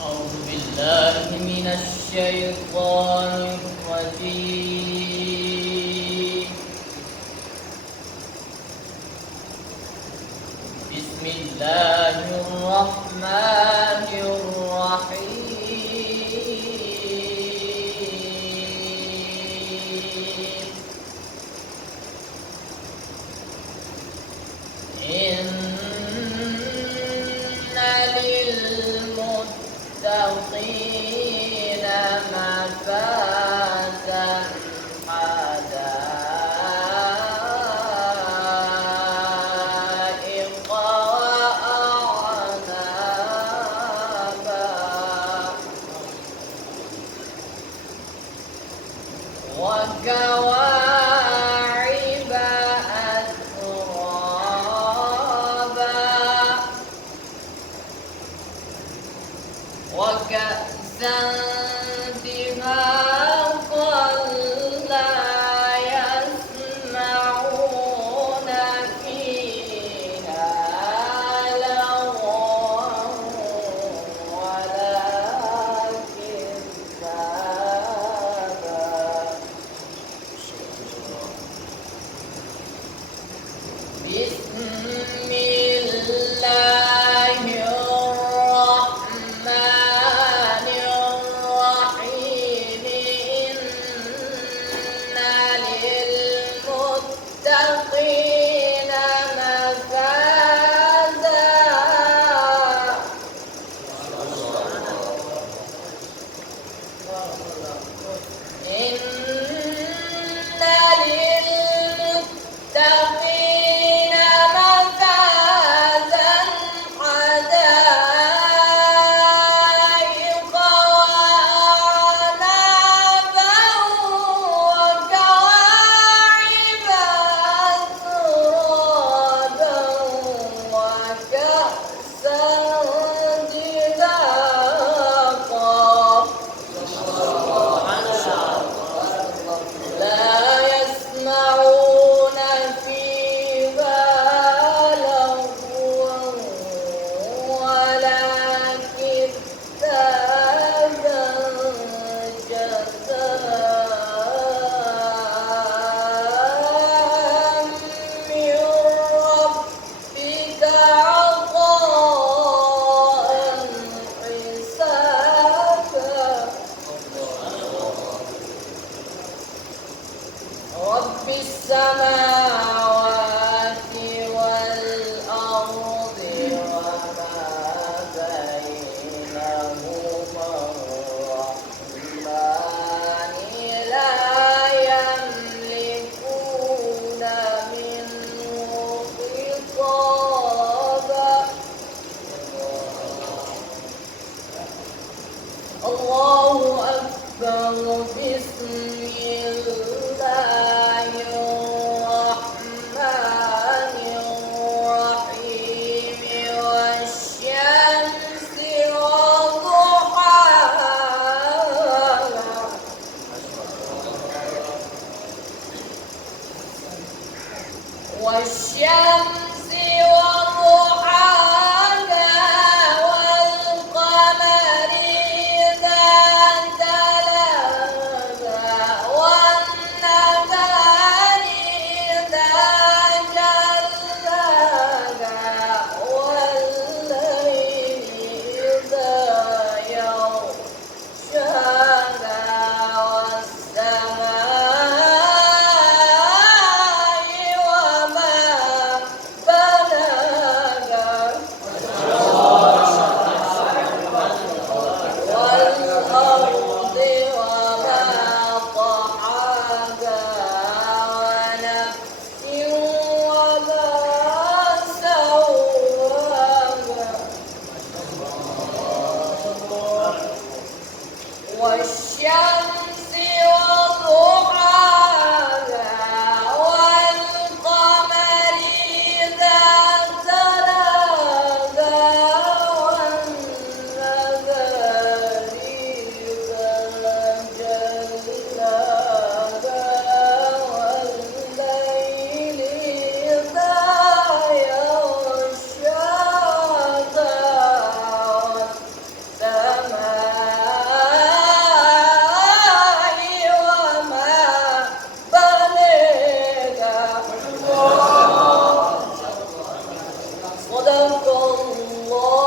أعوذ بالله من الشيطان الرجيم. بسم الله الرحمن الرحيم. إن للمتقين مفازا حدائق وكواعب أترابا وكأسا دهاقا لا يسمعون فيها لغوا ولا كذابا. بسم الله الرحمن الرحيم. إن للمتقين مفازا إن للمتقين مفازا حدائق وأعنابا وكواعب أترابا وكأسا دهاقا لا يسمعون فيها لغوا ولا كذابا جزاء من ربك عطاء حسابا. رب السماوات والأرض وما بينهما الرحمن لا يملكون منه خطابا. الله أكبر. بسم الله الرحمن الرحيم. والشمس وضحاها والشمس وضحاها والقمر إذا تلاها والنهار إذا جلاها والليل إذا يغشاها والسماء وما بناها والأرض وما طحاها ونفس وما سواها والشمس وضحاها والقمر إذا تلاها والنهار إذا جلاها والليل إذا يغشاها والسماء الله